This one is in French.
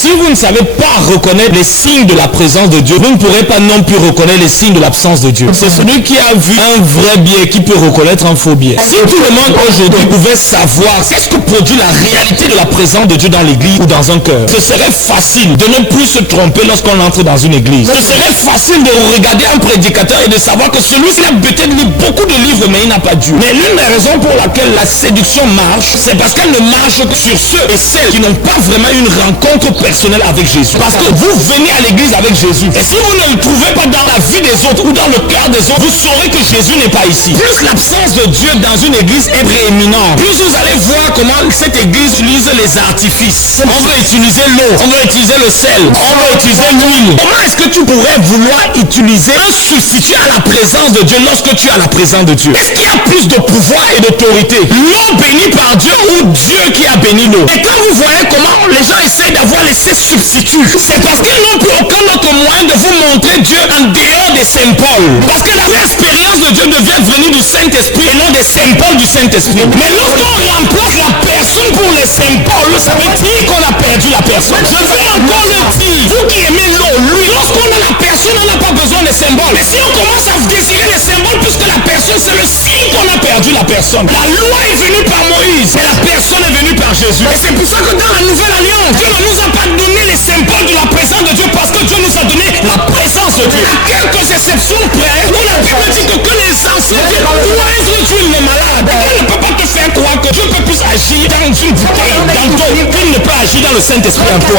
Si vous ne savez pas reconnaître les signes de la présence de Dieu, vous ne pourrez pas non plus reconnaître les signes de l'absence de Dieu. C'est celui qui a vu un vrai biais qui peut reconnaître un faux biais. Si tout le monde aujourd'hui pouvait savoir qu'est-ce que produit la réalité de la présence de Dieu dans l'église ou dans un cœur, ce serait facile de ne plus se tromper lorsqu'on entre dans une église. Ce serait facile de regarder un prédicateur et de savoir que celui-ci a peut-être lu beaucoup de livres mais il n'a pas Dieu. Mais l'une des raisons pour laquelle la séduction marche, c'est parce qu'elle ne marche que sur ceux et celles qui n'ont pas vraiment une rencontre personnelle avec Jésus. Parce que vous venez à l'église avec Jésus et si vous ne le trouvez pas dans la vie des autres ou dans le cœur des autres, vous saurez que Jésus n'est pas ici. Plus l'absence de Dieu dans une église est prééminente, plus vous allez voir comment cette église utilise les artifices. On veut utiliser l'eau, on veut utiliser le sel, on veut utiliser l'huile. Comment est-ce que tu pourrais vouloir utiliser un substitut à la présence de Dieu lorsque tu as la présence de Dieu? Est-ce qu'il y a plus de pouvoir et d'autorité? L'eau bénie par Dieu ou Dieu qui a béni l'eau? Et quand vous voyez comment les gens essaient d'avoir ces substituts, c'est parce qu'ils n'ont plus aucun autre moyen de vous montrer Dieu en dehors des symboles. Parce que l'expérience de Dieu devient venue du Saint-Esprit et non des symboles du Saint-Esprit. Mais lorsqu'on remplace la personne pour les symboles, ça veut dire qu'on a perdu la personne. Je vais encore le dire, vous qui aimez l'eau, lui, lorsqu'on a la personne, on n'a pas besoin des symboles. Mais si on commence à désirer les symboles puisque la personne, c'est le signe qu'on a perdu la personne. La loi est venue par Moïse, mais la personne est venue par Jésus. Et c'est pour ça que dans la nouvelle alliance, Dieu ne nous a pas donné les symboles de la présence de Dieu parce que Dieu nous a donné la présence de Dieu. À quelques exceptions près, où la Bible dit que les anciens disent, toi es une malade. Elle ne peut pas te faire croire que Dieu peut plus agir dans une bouteille, dans l'eau, qu'il ne peut agir dans le Saint-Esprit en toi.